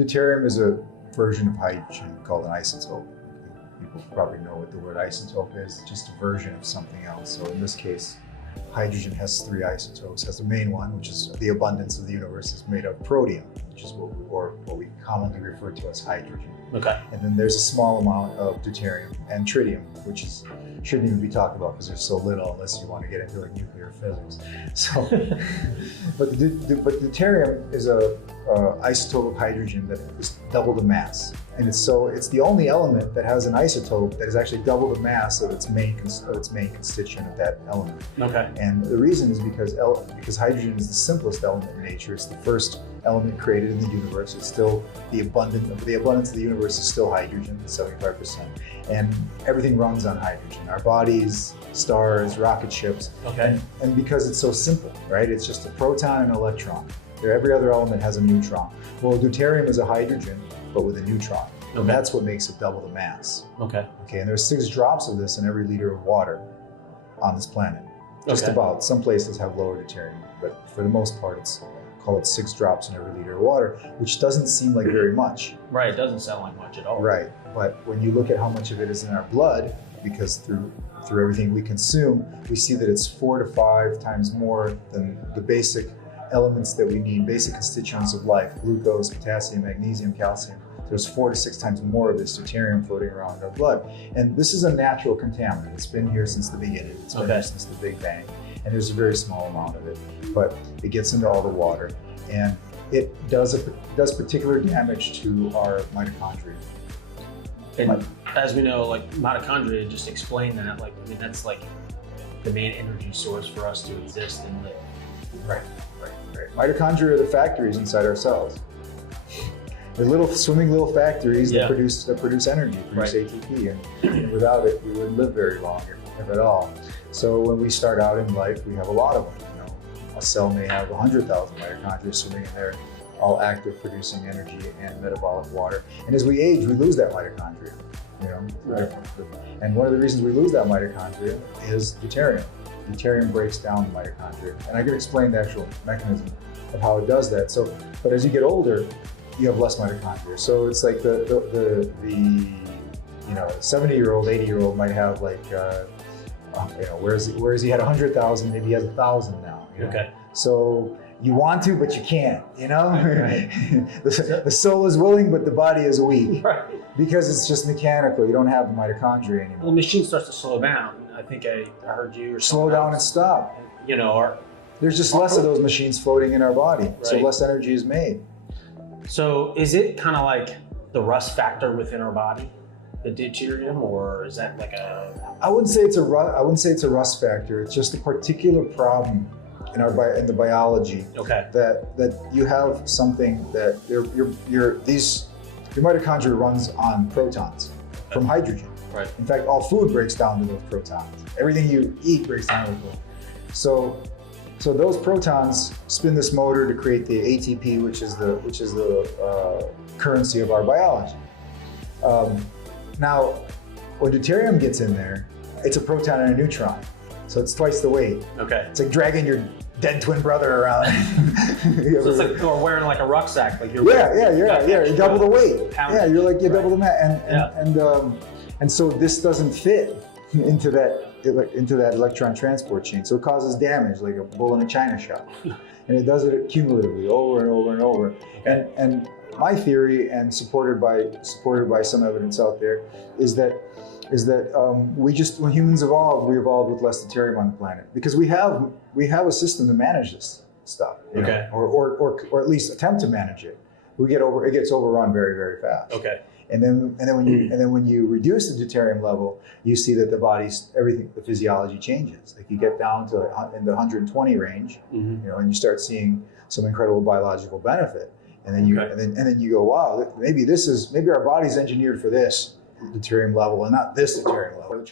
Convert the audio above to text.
Deuterium is a version of hydrogen called an isotope. People probably know what the word isotope is, just a version of something else. So in this case, hydrogen has 3 isotopes. Has the main one, which is the abundance of the universe, is made of protium, which is what we commonly refer to as hydrogen. Okay. And then there's a small amount of deuterium and tritium, which shouldn't even be talked about because there's so little, unless you want to get into like nuclear physics. So, but deuterium is a isotope of hydrogen that is double the mass, and it's the only element that has an isotope that is actually double the mass of its main constituent of that element. Okay. And the reason is because hydrogen is the simplest element in nature. It's the first element created in the universe. It's still the abundance of the universe is still hydrogen, 75%, and everything runs on hydrogen. Our bodies, stars, rocket ships. Okay. And because it's so simple, right? It's just a proton and an electron. Every other element has a neutron. Well, deuterium is a hydrogen, but with a neutron. Okay. And that's what makes it double the mass. Okay. Okay, and there's 6 drops of this in every liter of water on this planet. Just Okay. about. Some places have lower deuterium, but for the most part, call it 6 drops in every liter of water, which doesn't seem like very much. Right, it doesn't sound like much at all. Right, but when you look at how much of it is in our blood, because through everything we consume, we see that it's 4 to 5 times more than the basic elements that we need, basic constituents of life: glucose, potassium, magnesium, calcium. There's 4 to 6 times more of this deuterium floating around in our blood. And this is a natural contaminant. It's been here since the beginning. It's been here since the Big Bang. And there's a very small amount of it, but it gets into all the water, and it does particular damage to our mitochondria. And as we know, like mitochondria, just explain that. Like, I mean, that's like the main energy source for us to exist and live. Right. Mitochondria are the factories inside our cells. They're little swimming factories that produce energy, produce ATP, and without it, we wouldn't live very long, if at all. So when we start out in life, we have a lot of them. You know, a cell may have 100,000 mitochondria swimming in there, all active, producing energy and metabolic water. And as we age, we lose that mitochondria. You know, Right. And one of the reasons we lose that mitochondria is deuterium. Deuterium breaks down the mitochondria, and I can explain the actual mechanism of how it does that. So, but as you get older, you have less mitochondria. So it's like the 70-year-old, 80-year-old might have like whereas he had 100,000, maybe he has 1,000 now. You know? Okay. So you want to, but you can't. You know, Right. the soul is willing, but the body is weak. Right. Because it's just mechanical. You don't have the mitochondria anymore. Well, the machine starts to slow down. I think I heard you or Slow down and stop. You know, There's just less of those machines floating in our body, so Right. less energy is made. so is it kind of like the rust factor within our body, the deuterium, or is that like a? I wouldn't say it's a rust factor. It's just a particular problem in the biology. Okay. That you have something that your mitochondria runs on protons from hydrogen. Right. In fact, all food breaks down to those protons. Everything you eat breaks down to those. So those protons spin this motor to create the ATP, which is the currency of our biology. Now, when deuterium gets in there, it's a proton and a neutron, so it's twice the weight. Okay. It's like dragging your dead twin brother around. So it's like we're wearing like a rucksack, like you're you double the weight. Pound. Yeah, you're like you double the mass, Yeah. and so this doesn't fit into that electron transport chain. So it causes damage, like a bull in a china shop, and it does it cumulatively over and over and over. And my theory, and supported by some evidence out there, is that when humans evolved, we evolved with less deuterium on the planet because we have a system to manage this stuff, you know, or at least attempt to manage it. It gets overrun very, very fast. Okay. And then when you reduce the deuterium level, you see that the physiology changes. Like you get down to in the 120 range, Mm-hmm. you know, and you start seeing some incredible biological benefit. And then you go, wow, maybe our body's engineered for this deuterium level and not this deuterium level.